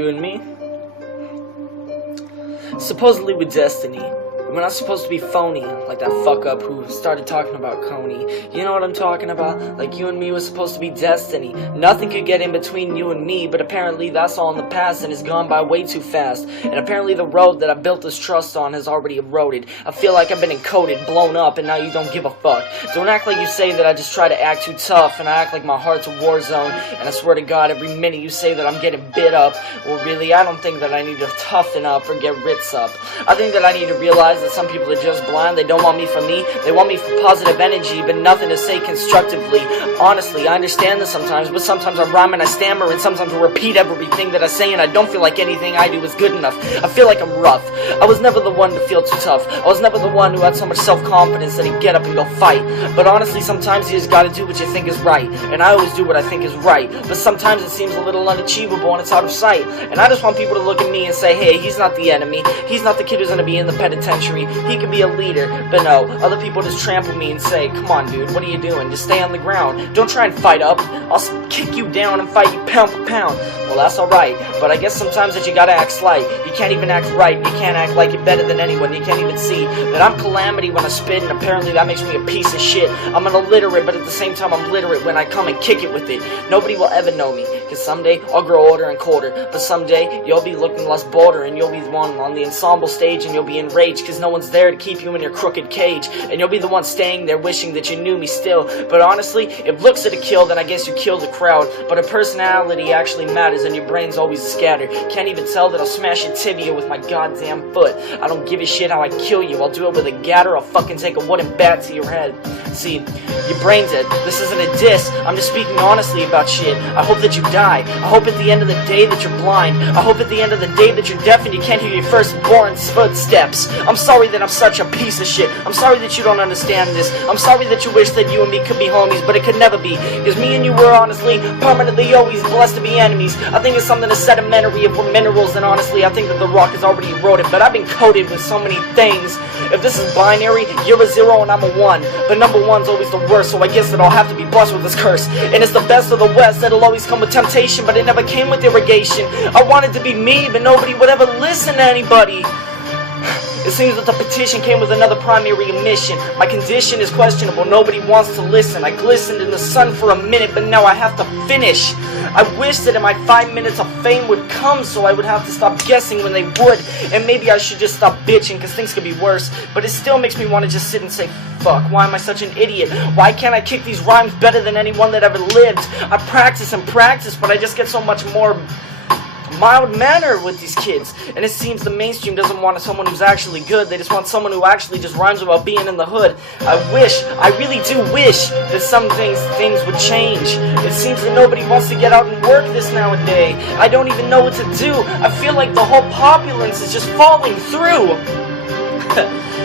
you and me. Supposedly with destiny. We're not supposed to be phony, like that fuck up who started talking about Coney. You know what I'm talking about? Like you and me was supposed to be destiny. Nothing could get in between you and me, but apparently that's all in the past and it's gone by way too fast. And apparently the road that I built this trust on has already eroded. I feel like I've been encoded, blown up, and now you don't give a fuck. Don't act like you say that I just try to act too tough, and I act like my heart's a war zone. And I swear to God, every minute you say that I'm getting bit up. Well, really, I don't think that I need to toughen up or get ritz up. I think that I need to realize that some people are just blind. They don't want me for me. They want me for positive energy, but nothing to say constructively. Honestly, I understand this sometimes, but sometimes I rhyme and I stammer, and sometimes I repeat everything that I say, and I don't feel like anything I do is good enough. I feel like I'm rough. I was never the one to feel too tough. I was never the one who had so much self-confidence that he'd get up and go fight. But honestly, sometimes you just gotta do what you think is right, and I always do what I think is right. But sometimes it seems a little unachievable and it's out of sight. And I just want people to look at me and say, hey, he's not the enemy. He's not the kid who's gonna be in the penitentiary. He could be a leader. But no, other people just trample me and say, come on dude, what are you doing? Just stay on the ground. Don't try and fight up. I'll kick you down and fight you pound for pound. Well, that's alright, but I guess sometimes that you gotta act slight. You can't even act right. You can't act like you're better than anyone. You can't even see that I'm calamity when I spit, and apparently that makes me a piece of shit. I'm an illiterate, but at the same time I'm literate when I come and kick it with it. Nobody will ever know me, cause someday I'll grow older and colder, but someday you'll be looking less bolder, and you'll be the one on the ensemble stage, and you'll be enraged cause no one's there to keep you in your crooked cage, and you'll be the one staying there wishing that you knew me still. But honestly, if looks are to kill, then I guess you kill the crowd. But if personality actually matters, and your brain's always scattered, can't even tell that I'll smash your tibia with my goddamn foot. I don't give a shit how I kill you. I'll do it with a gat, or I'll fucking take a wooden bat to your head. See, your brain's dead. This isn't a diss. I'm just speaking honestly about shit. I hope that you die. I hope at the end of the day that you're blind. I hope at the end of the day that you're deaf and you can't hear your firstborn footsteps. I'm sorry that I'm such a piece of shit. I'm sorry that you don't understand this. I'm sorry that you wish that you and me could be homies, but it could never be. Because me and you were honestly, permanently always blessed to be enemies. I think it's something that's sedimentary if we're minerals, and honestly I think that the rock is already eroded, but I've been coated with so many things. If this is binary, you're a 0 and I'm a 1. But number 1's always the worst, so I guess that I'll have to be blessed with this curse. And it's the best of the West that'll always come with temptation, but it never came with irrigation. I wanted to be me, but nobody would ever listen to anybody. It seems that the petition came with another primary omission. My condition is questionable, nobody wants to listen. I glistened in the sun for a minute, but now I have to finish. I wish that in my 5 minutes of fame would come, so I would have to stop guessing when they would. And maybe I should just stop bitching, cause things could be worse. But it still makes me want to just sit and say, fuck, why am I such an idiot? Why can't I kick these rhymes better than anyone that ever lived? I practice and practice, but I just get so much more mild manner with these kids, and it seems the mainstream doesn't want someone who's actually good. They just want someone who actually just rhymes about being in the hood. I really do wish that some things would change. It seems that nobody wants to get out and work this nowadays. I don't even know what to do. I feel like the whole populace is just falling through.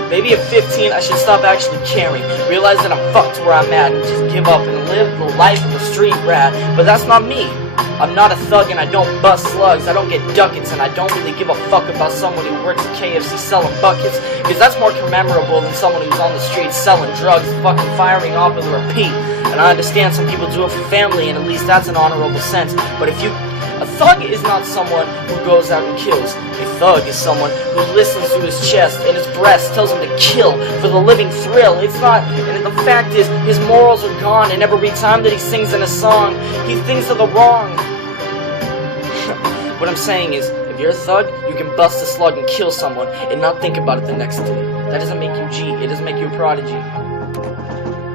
Maybe at 15 I should stop actually caring, realize that I'm fucked where I'm at, and just give up and live the life of a street rat. But that's not me. I'm not a thug, and I don't bust slugs, I don't get ducats, and I don't really give a fuck about someone who works at KFC selling buckets, because that's more commemorable than someone who's on the streets selling drugs, fucking firing off with a repeat. And I understand some people do it for family, and at least that's an honorable sense. But a thug is not someone who goes out and kills. A thug is someone who listens to his chest and his breast tells him to kill for the living thrill. It's not, and the fact is, his morals are gone, and every time that he sings in a song, he thinks of the wrong. What I'm saying is, if you're a thug, you can bust a slug and kill someone and not think about it the next day. That doesn't make you G, it doesn't make you a prodigy.